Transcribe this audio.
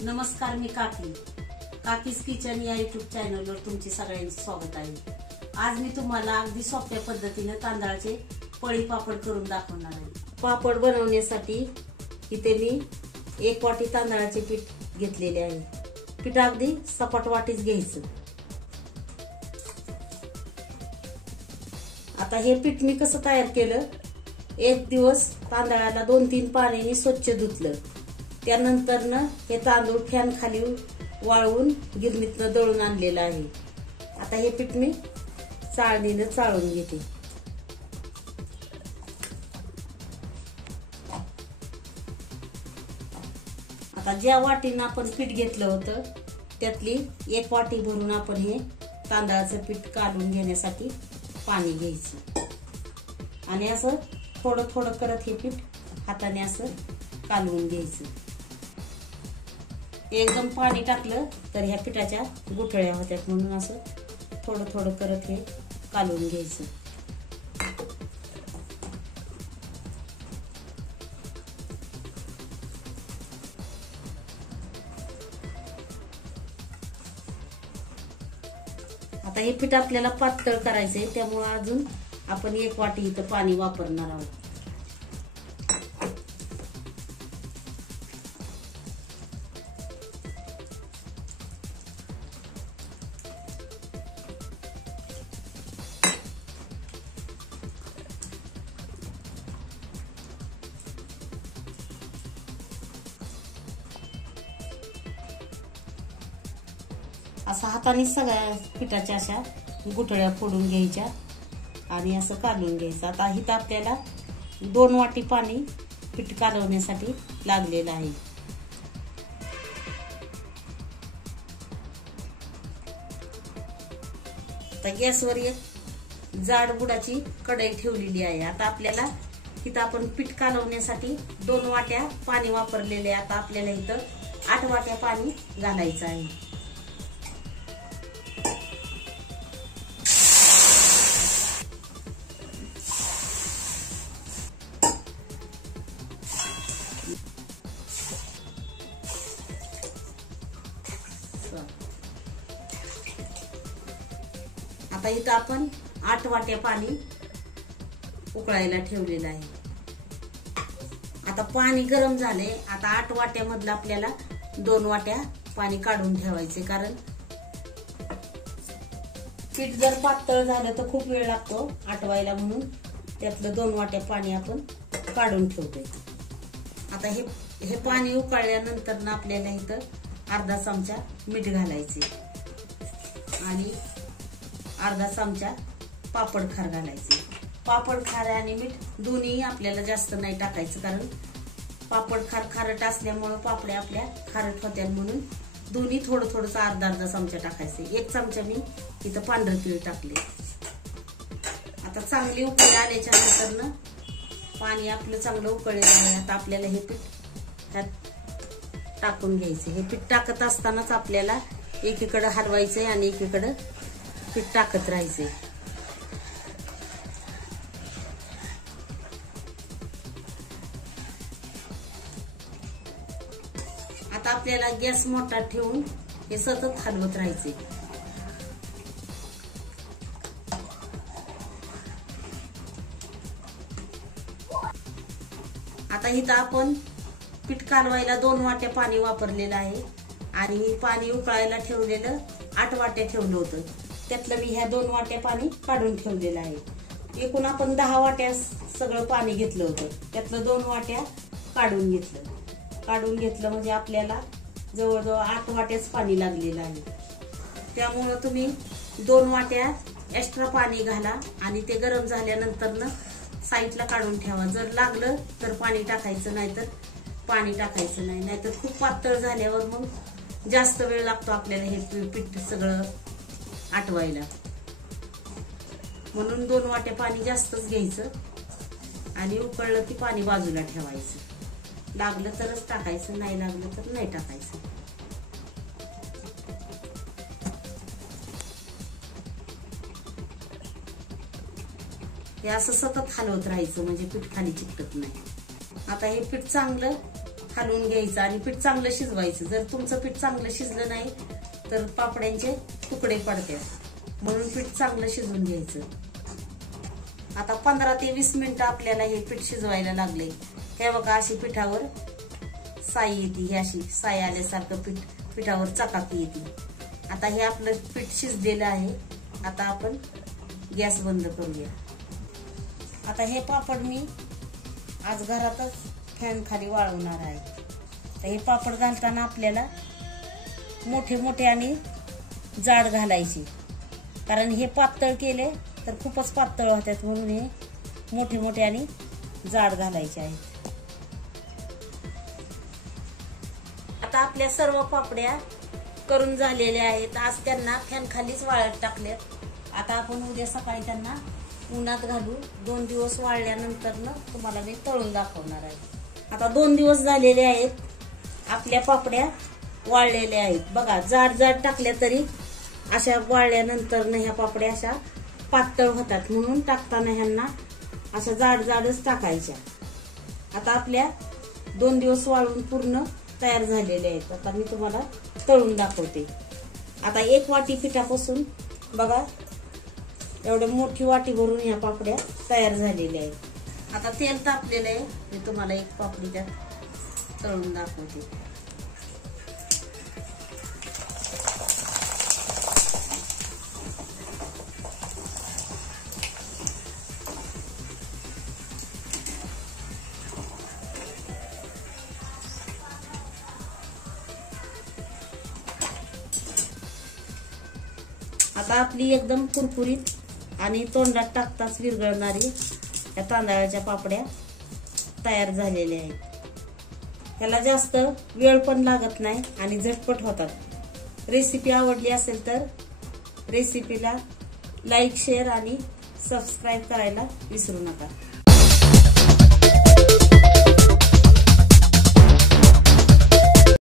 नमस्कार, मी काकीस किचन या युट्यूब चॅनलवर तुमचे सगळ्यांचे स्वागत आहे। आज मी तुम्हाला अगदी सोप्या पद्धतीने तांदळाचे पळी पापड करून दाखवणार आहे। पापड बनवण्यासाठी इथे मी 1 वाटी तांदळाचे पीठ घेतलेले आहे। पीठ अगदी सपाट वाटीच घ्यायचं। आता हे पीठ मी कसं तयार केलं, एक दिवस तांदळाला 2-3 पाण्याने स्वच्छ धुतलं। त्यानंतर हे तांदूळ फॅन खाली वाळवून गिरणीतनं दळून आणलेलं आहे। आता हे पीठ मी चाळणीने चाळून घेते। आता ज्या वाटीनं आपण पीठ घेतलं होतं त्यातली 1 वाटी भरून आपण हे तांदळाचं पीठ काढून घेण्यासाठी पाणी घ्यायचं आणि असं थोडं थोडं करत हे पीठ हाताने असं कालवून घ्यायचं। एकदम पाणी टाकलं तर ह्या पिठाच्या गुठळ्या होत्यात, म्हणून असं थोडं थोडं करत हे कालवून घ्यायचं। आता हे पीठ आपल्याला पातळ करायचंय, त्यामुळे अजून आपण 1 वाटी इथं पाणी वापरणार आहोत। असा हाताने सगळ्या पिठाच्या अशा गुठळ्या फोडून घ्यायच्या आणि असं कालवून घ्यायचं। आता इथं आपल्याला 2 वाटी पाणी पीठ कालवण्यासाठी लागलेलं आहे। आता गॅसवर एक जाड बुडाची कढई ठेवलेली आहे। आता आपल्याला इथं आपण पीठ कालवण्यासाठी 2 वाट्या पाणी वापरलेले आहे। आता आपल्याला इथं 8 वाट्या पाणी घालायचं आहे। आता इथं आपण 8 वाट्या पाणी उकळायला ठेवलेलं आहे। आता पाणी गरम झाले। आता 8 वाट्यामधलं आपल्याला 2 वाट्या पाणी काढून ठेवायचे, कारण पीठ जर पातळ झालं तर खूप वेळ लागतो आटवायला, म्हणून त्यातलं 2 वाट्या पाणी आपण काढून ठेवतोय। आता हे पाणी उकळल्यानंतर ना आपल्याला इथं अर्धा चमचा मीठ घालायचे आणि अर्धा चमचा पापड खार घालायचे। पापड खार आणि मीठ दोन्ही आपल्याला जास्त नाही टाकायचं, कारण पापड खार खारट असल्यामुळे पापड्या आपल्या खारट होत्या, म्हणून दोन्ही थोडं थोडंसं अर्धा चमचा टाकायचे। 1 चमचा मी इथं पांढरं तीळ टाकले। आता चांगली उकळी आल्याच्या नंतर ना पाणी आपलं चांगलं उकळलेलं आहे। आता आपल्याला हे पीठ त्यात टाकून घ्यायचं। हे पीठ टाकत असतानाच आपल्याला एकीकडे हलवायचंय आणि एकीकडे पीठ टाकत राहायचे। आता आपल्याला गॅस मोठा ठेवून हे सतत हलवत राहायचे। आता इथं आपण पीठ कालवायला 2 वाट्या पाणी वापरलेलं आहे आणि पाणी उकळायला ठेवलेलं 8 वाट्या ठेवलं होतं, त्यातलं मी ह्या 2 वाट्या पाणी काढून ठेवलेलं आहे। एकूण आपण 10 वाट्या सगळं पाणी घेतलं होतं, त्यातलं 2 वाट्या काढून घेतलं म्हणजे आपल्याला जवळजवळ 8 वाट्याच पाणी लागलेलं आहे। त्यामुळं तुम्ही 2 वाट्या एक्स्ट्रा पाणी घाला आणि ते गरम झाल्यानंतर ना साईडला काढून ठेवा। जर लागलं तर पाणी टाकायचं, नाहीतर पाणी टाकायचं नाही, नाहीतर खूप पातळ झाल्यावर मग जास्त वेळ लागतो आपल्याला हे पीठ सगळं आटवायला, म्हणून 2 वाट्या पाणी जास्तच घ्यायचं आणि उकळलं की पाणी बाजूला ठेवायचं। लागलं तरच टाकायचं, नाही लागलं तर नाही टाकायचं। हे असं सतत हलवत राहायचं, म्हणजे पीठ खाली चिकटत नाही। आता हे पीठ चांगलं हलवून घ्यायचं आणि पीठ चांगलं शिजवायचं. जर तुमचं पीठ चांगलं शिजलं नाही तर पापड्यांचे तुकडे पडतात, म्हणून पीठ चांगलं शिजवून घ्यायचं. आता 15 ते 20 मिनिटं आपल्याला हे पीठ शिजवायला लागले. हे बघा अशी पिठावर साई येते, ही अशी साई आल्यासारखं पिठावर चकाकी येते. आता हे आपलं पीठ शिजलेलं आहे. आता आपण गॅस बंद करूया. आता हे पापड मी आज घरातच फॅन खाली वाळवणार आहे. तर हे पापड घालताना आपल्याला मोठे मोठे आणि जाड घालायचे, कारण हे पातळ केले तर खूपच पातळ होतात, म्हणून हे मोठे मोठे आणि जाड घालायचे आहेत. आता आपल्या सर्व पापड्या करून झालेल्या आहेत. आज त्यांना फॅन खालीच वाळत टाकल्यात. आता आपण उद्या सकाळी त्यांना उन्हात घालू. 2 दिवस वाळल्यानंतर तुम्हाला मी तळून दाखवणार आहे. आता 2 दिवस झालेले आहेत. आपल्या पापड्या वाळलेल्या आहेत. बघा जाड जाड टाकल्या तरी अशा वाळल्यानंतर ह्या पापड्या अशा पातळ होतात, म्हणून टाकताना ह्यांना अशा जाड जाडच टाकायच्या. आता आपल्या 2 दिवस वाळून पूर्ण तयार झालेले आहेत. आता मी तुम्हाला तळून दाखवते. आता 1 वाटी पिठापासून बघा एवढी मोठी वाटी भरून ह्या पापड्या तयार झालेल्या आहेत. आता तेल तापलेलं आहे. मी तुम्हाला एक पापडी त्यात तळून दाखवते. आता आपली एकदम कुरकुरीत आणि तोंडात टाकताच विरघळणारी या तांदळाच्या पापड्या तयार झालेल्या आहेत. त्याला जास्त वेळ पण लागत नाही आणि झटपट होतात. रेसिपी आवडली असेल तर रेसिपीला लाईक, शेअर आणि सबस्क्राईब करायला विसरू नका.